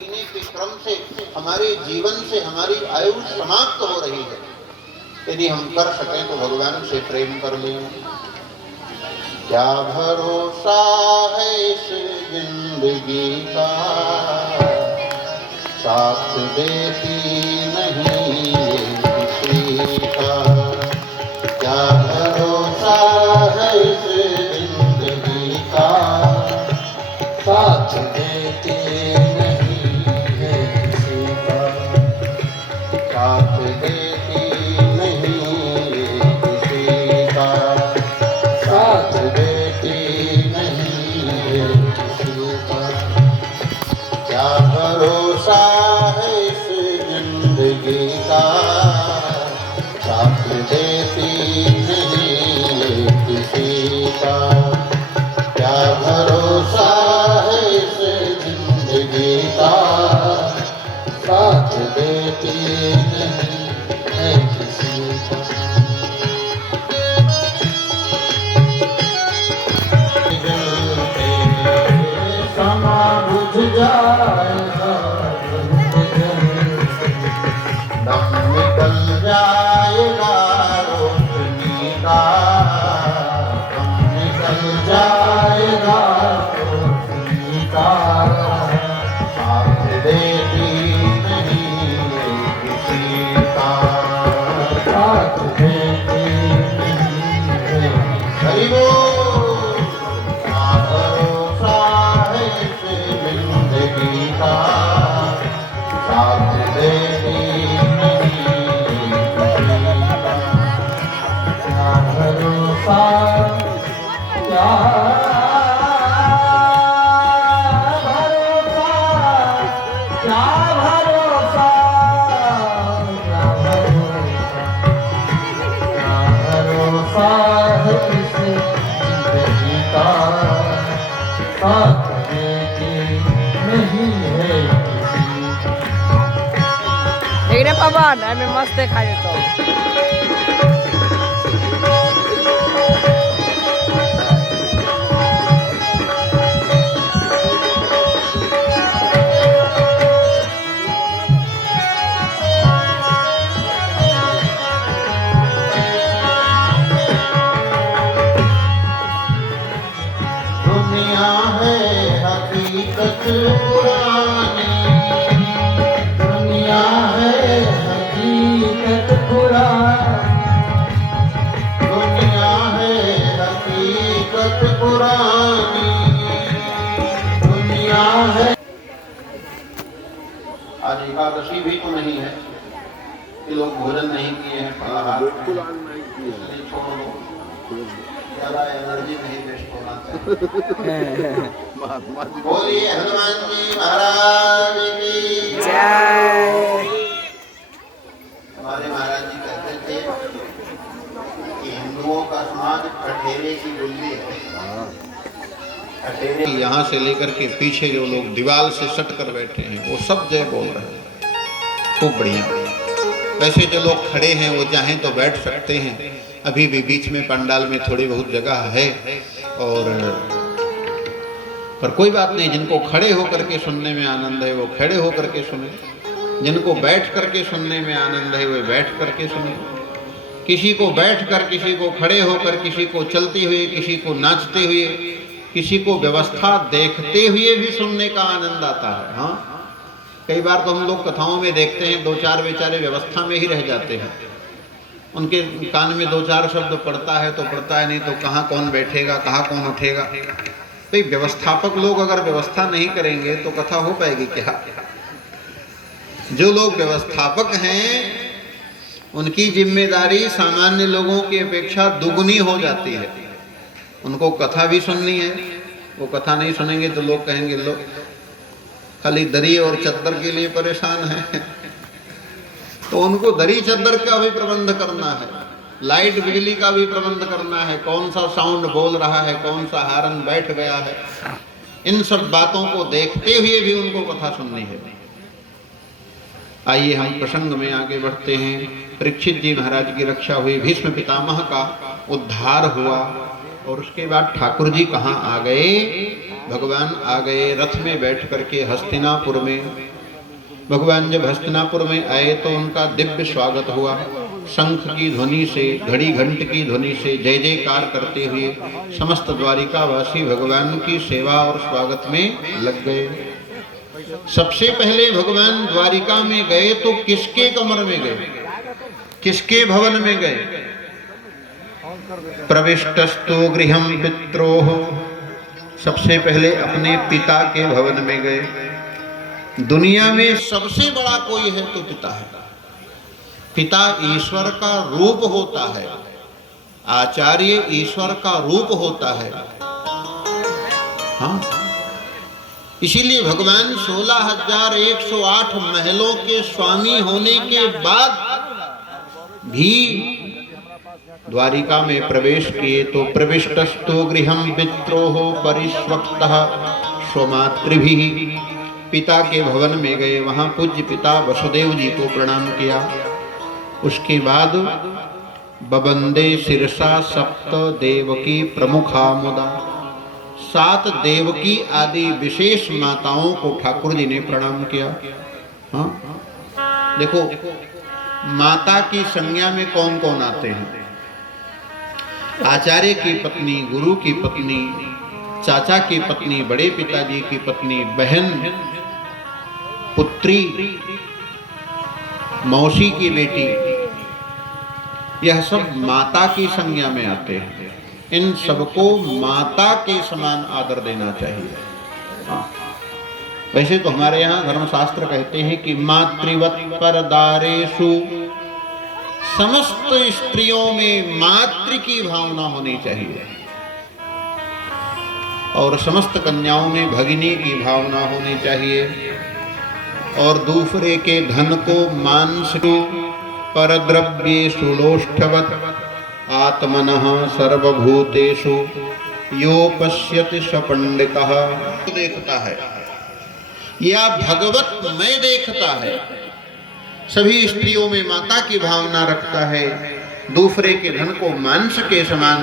जीने के क्रम से हमारे जीवन से हमारी आयु समाप्त हो रही है। यदि हम कर सकें तो भगवान से प्रेम कर लें। क्या भरोसा है इस जिंदगी का, साथ देती नहीं ये किसी का। क्या भरोसा है इस जिंदगी का, साथ देती नहीं है किसी का। साथ देती नहीं है किसी का, साथ देती नहीं है किसी का। क्या भरोसा है इस जिंदगी का, साथ देती नहीं है किसी का। क्या भरोसा है इस जिंदगी का, साथ देती नहीं है किसी का। समा बुझ जाएगा, दम निकल जाएगा रोशनी का, दम निकल जाएगा रोशनी का। साथ देती नहीं किसी का, साथ देती नहीं है। क्या भरोसा है इस जिंदगी का, साथ देती नहीं किसी का। क्या भरोसा, क्या भरोसा, क्या भरोसा, क्या भरोसा है इस जिंदगी का, साथ देती नहीं है किसी का। देखने पवन हमें मस्त देखा तो दुनिया है हकीकत पुरानी, दुनिया है हकीकत पुरानी, दुनिया है हकीकत पुरानी, दुनिया है। आज एकादशी भी तो नहीं है कि लोग भोजन नहीं किए हैं, फलाहार बिल्कुल आज नहीं किए हैं। इसलिए छोड़ दो, ज्यादा एनर्जी नहीं वेस्ट होना चाहिए। महात्मा जी बोलिए हनुमान जी महाराज की जय। हमारे महाराज जी कहते थे कि हिंदुओं का समाज ठठेरे की गुल्ली है। ठठेरे यहाँ से लेकर के पीछे जो लोग दीवार से सट कर बैठे हैं वो सब जय बोल रहे हैं, खूब बढ़िया। वैसे जो लोग खड़े हैं वो चाहें तो बैठ सकते हैं, अभी भी बीच में पंडाल में थोड़ी बहुत जगह है। और पर कोई बात नहीं, जिनको खड़े होकर के सुनने में आनंद है वो खड़े होकर के सुने, जिनको बैठ करके सुनने में आनंद है वो बैठ करके सुने। किसी को बैठ कर, किसी को खड़े होकर, किसी को चलते हुए, किसी को नाचते हुए, किसी को व्यवस्था देखते हुए भी सुनने का आनंद आता है। हाँ, कई बार तो हम लोग कथाओं में देखते हैं दो चार बेचारे व्यवस्था में ही रह जाते हैं, उनके कान में दो चार शब्द पड़ता है तो पड़ता है, नहीं तो कहाँ कौन बैठेगा, कहाँ कौन उठेगा। भाई व्यवस्थापक लोग अगर व्यवस्था नहीं करेंगे तो कथा हो पाएगी क्या? जो लोग व्यवस्थापक हैं उनकी जिम्मेदारी सामान्य लोगों की अपेक्षा दुगनी हो जाती है। उनको कथा भी सुननी है, वो कथा नहीं सुनेंगे तो लोग कहेंगे लोग खाली दरी और चद्दर के लिए परेशान है। तो उनको दरी चद्दर का भी प्रबंध करना है, लाइट बिजली का भी प्रबंध करना है, कौन सा साउंड बोल रहा है, कौन सा हारन बैठ गया है, इन सब बातों को देखते हुए भी उनको कथा सुननी है। आइए हम प्रसंग में आगे बढ़ते हैं। परीक्षित जी महाराज की रक्षा हुई, भीष्म पितामह का उद्धार हुआ और उसके बाद ठाकुर जी कहाँ आ गए? भगवान आ गए रथ में बैठ करके हस्तिनापुर में। भगवान जब हस्तिनापुर में आए तो उनका दिव्य स्वागत हुआ। शंख की ध्वनि से, घड़ी घंट की ध्वनि से जय जयकार करते हुए समस्त द्वारिकावासी भगवान की सेवा और स्वागत में लग गए। सबसे पहले भगवान द्वारिका में गए तो किसके कमर में गए, किसके भवन में गए? प्रविष्टस्तु गृहं पित्रोः, सबसे पहले अपने पिता के भवन में गए। दुनिया में सबसे बड़ा कोई है तो पिता है। पिता ईश्वर का रूप होता है, आचार्य ईश्वर का रूप होता है। हाँ, इसीलिए भगवान 16,108 महलों के स्वामी होने के बाद भी द्वारिका में प्रवेश किए तो प्रविष्टस्तु गृहं पित्रोः परिष्वक्तः स्वमातृभिः, पिता के भवन में गए, वहां पूज्य पिता वसुदेव जी को प्रणाम किया। उसके बाद बबंदे शिरसा सप्त देवकी प्रमुखा मुदा, 7 देवकी आदि विशेष माताओं को ठाकुर जी ने प्रणाम किया। हाँ, देखो माता की संज्ञा में कौन कौन आते हैं? आचार्य की पत्नी, गुरु की पत्नी, चाचा की पत्नी, बड़े पिताजी की पत्नी, बहन, पुत्री, मौसी की बेटी, यह सब माता की संज्ञा में आते हैं। इन सबको माता के समान आदर देना चाहिए। हाँ। वैसे तो हमारे यहाँ धर्मशास्त्र कहते हैं कि मातृवत परदारेषु, समस्त स्त्रियों में मातृ की भावना होनी चाहिए और समस्त कन्याओं में भगिनी की भावना होनी चाहिए और दूसरे के धन को मांसु परद्रव्येषु लोष्ठवत् आत्मनः सर्वभूतेषु यो पश्यति स पंडितः, देखता है या भगवत में देखता है। सभी स्त्रियों में माता की भावना रखता है, दूसरे के धन को मांस के समान